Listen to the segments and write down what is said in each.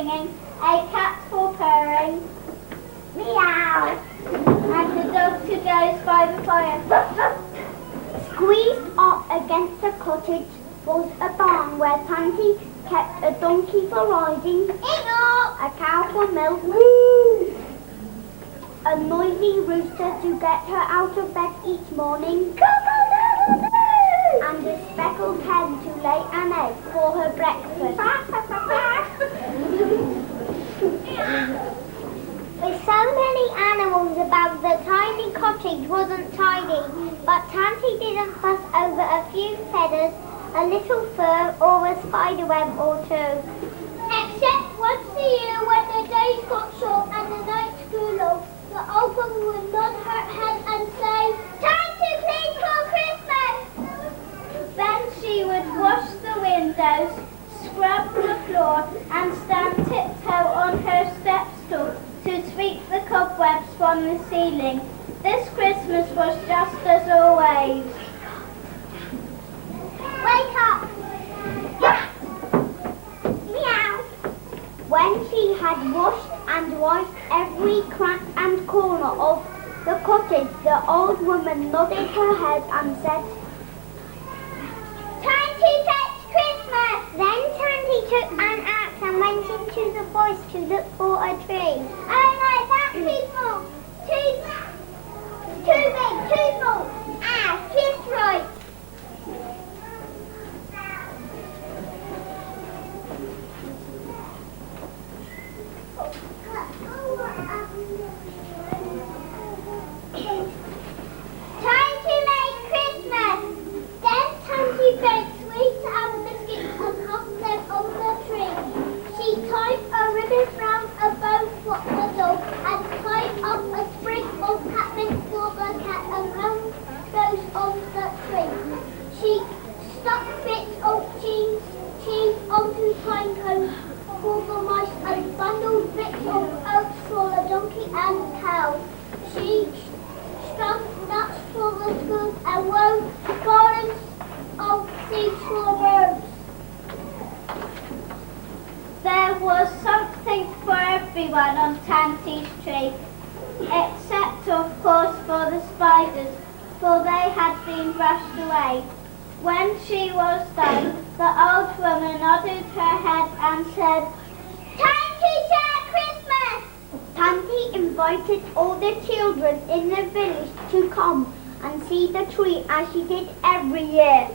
singing, a cat for purring, meow, and the dog who goes by the fire. Squeezed up against the cottage was a barn where Pansy kept a donkey for riding, a cow for milk, a noisy rooster to get her out of bed each morning, and a speckled hen to lay an egg for her breakfast. With so many animals about, the tiny cottage wasn't tidy, but Tanty didn't fuss over a few feathers, a little fur, or a spider web or two. Except once a year when the days got short and the nights grew long, the old woman would nod her head and say, "Time to clean for Christmas!" Then she would wash the windows, scrub the floor, and stand tiptoe on her step stool to sweep the cobwebs from the ceiling. This Christmas was just as always. Wake up! Yeah. Meow! When she had washed and wiped every crack and corner of the cottage, the old woman nodded her head and said, "Time to fetch Christmas!" Then Tanty took an axe and went into the forest to look for a tree. "Oh no, that's too small! Too big, too small! Ah, just right!" Time to make Christmas! Then Tanty baked sweets and biscuits and hung them on the tree. She tied a ribbon round a bow for the dog and tied up a sprig of catmint for the cat and round those on the tree. She stuck bits of cheese onto pine cones for the mice and bundled bits of oats for the donkey and cow. She strung nuts for the squirrels and wove garlands of seeds for the birds. There was something for everyone on Tanty's tree, except of course for the spiders, for they had been brushed away. When she was done, the old woman nodded her head and said, "Time to share Christmas!" Tanty invited all the children in the village to come and see the tree as she did every year.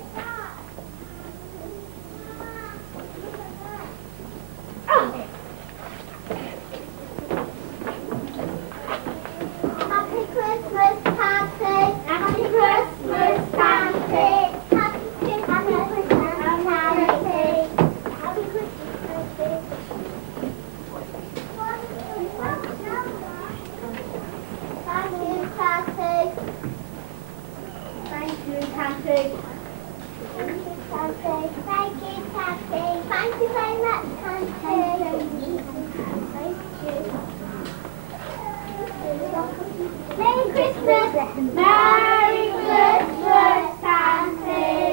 Happy Christmas, Tanty! Happy Christmas, Tanty! Happy Christmas, Tanty! Happy Christmas, Tanty! Thank you, Tanty. Thank you, Tanty. Thank you, Tanty. Thank you, Tanty. Thank you very much, Tanty. Thank you. Merry Christmas! Merry Christmas, Tanty!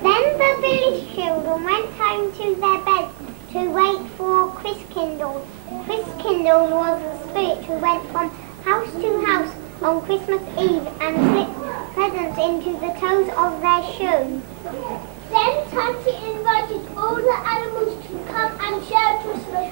Then the village children went home to their beds to wait for Christkindle. Christkindle was a spirit who went from house to house on Christmas Eve and slipped presents into the toes of their shoes. Then Tanty invited all the animals to come and share Christmas.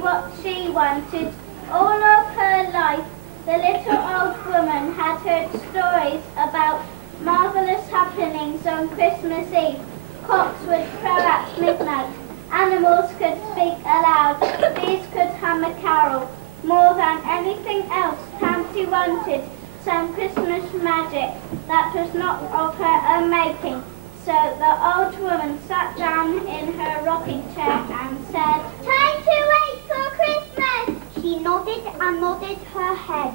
what she wanted. All of her life, the little old woman had heard stories about marvelous happenings on Christmas Eve. Cocks would crow at midnight. Animals could speak aloud. Bees could hum a carol. More than anything else, Tansy wanted some Christmas magic that was not of her own making. So the old woman sat down in her rocking chair and said, "Time to wait for Christmas!" She nodded and nodded her head.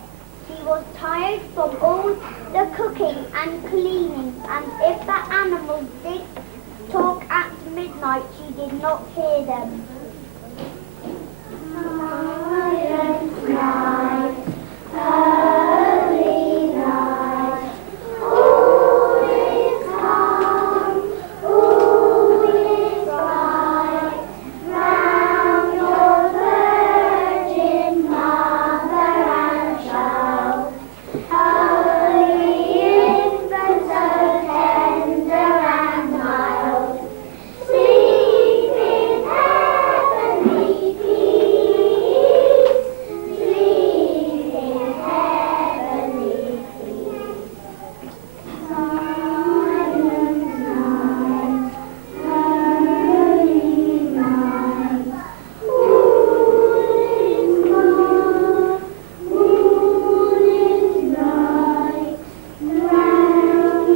She was tired from all the cooking and cleaning, and if the animals did talk at midnight, she did not hear them. Silent night, early night, all is calm, all is bright, round your virgin mother and child, holy infant so tender and mild, sleep in heavenly peace, sleep in heavenly peace. Silent night, early night, all is calm, all is bright, round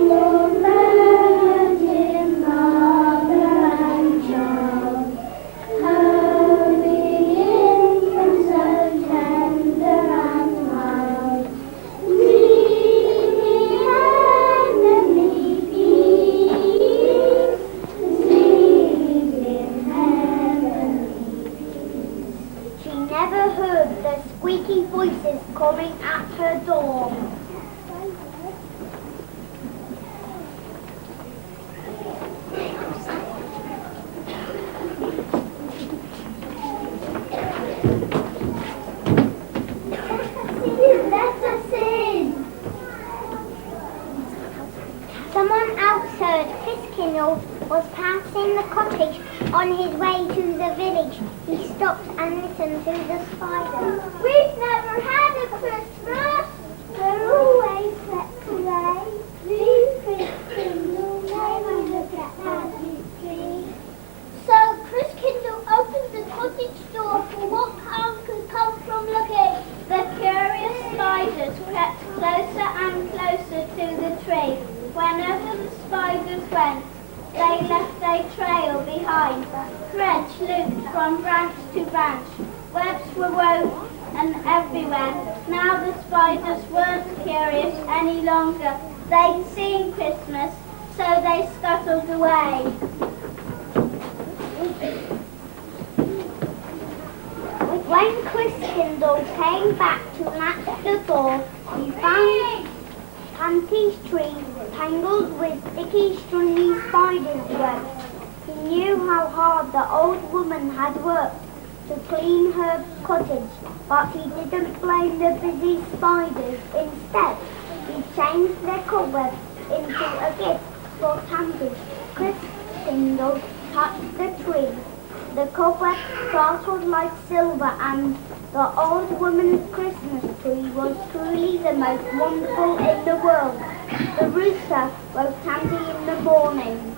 your virgin mother and child, holy infant so tender and mild, sleep in heavenly peace, sleep in heavenly peace. She never heard the squeaky voices coming at her door. Let us in. Someone else heard Christkind was passing the cottage on his way to the village. He stopped and listened to the spiders. We've never had a Christmas. We're always kept away. Please, Christkind, may we look at Daddy's tree? So Christkind opened the cottage door for what harm could come from looking. The curious spiders crept closer and closer to the tree. Whenever the spiders went, they left a trail behind. Threads looped from branch to branch. Webs were woven everywhere. Now the spiders weren't curious any longer. They'd seen Christmas, so they scuttled away. When Christkind came back to latch the door, he found Tansy's tree tangled with sticky, stringy spiders' webs. He knew how hard the old woman had worked to clean her cottage, but he didn't blame the busy spiders. Instead, he changed their cobwebs into a gift for Tansy. Christkind touched the tree. The cobweb sparkled like silver, and the old woman's Christmas tree was truly the most wonderful in the world. The rooster woke Tansy in the morning.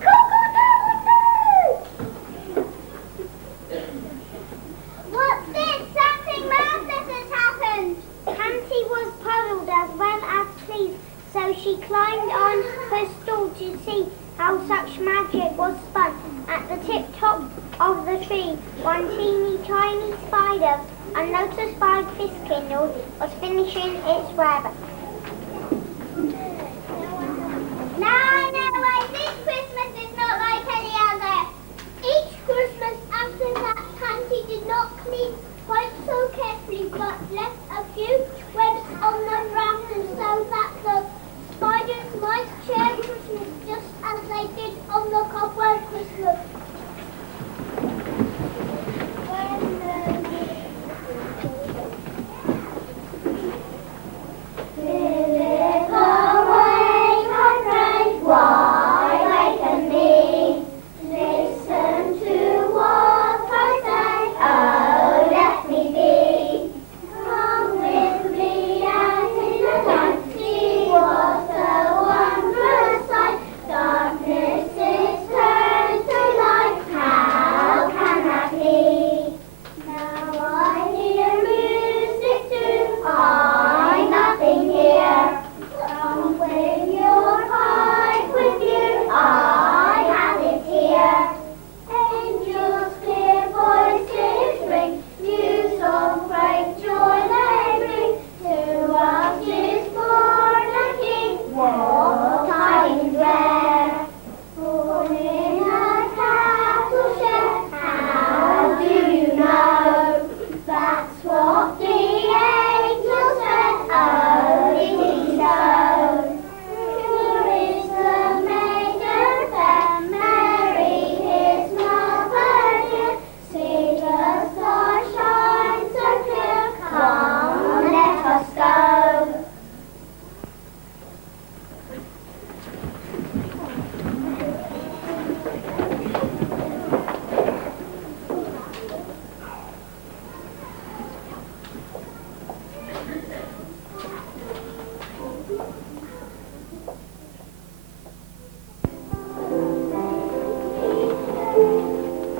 What's this? Something marvelous has happened. Tansy was puzzled as well as pleased, so she climbed on her stool to see how such magic was spun. At the tip-top of the tree, one teeny tiny spider, unnoticed by Christkind, was finishing its web. Now I know why this Christmas is not like any other. Each Christmas after that, Tansy did not clean quite so carefully, but left a few webs on the rafters so that the spiders might share Christmas just as they did on the Cobweb Christmas. When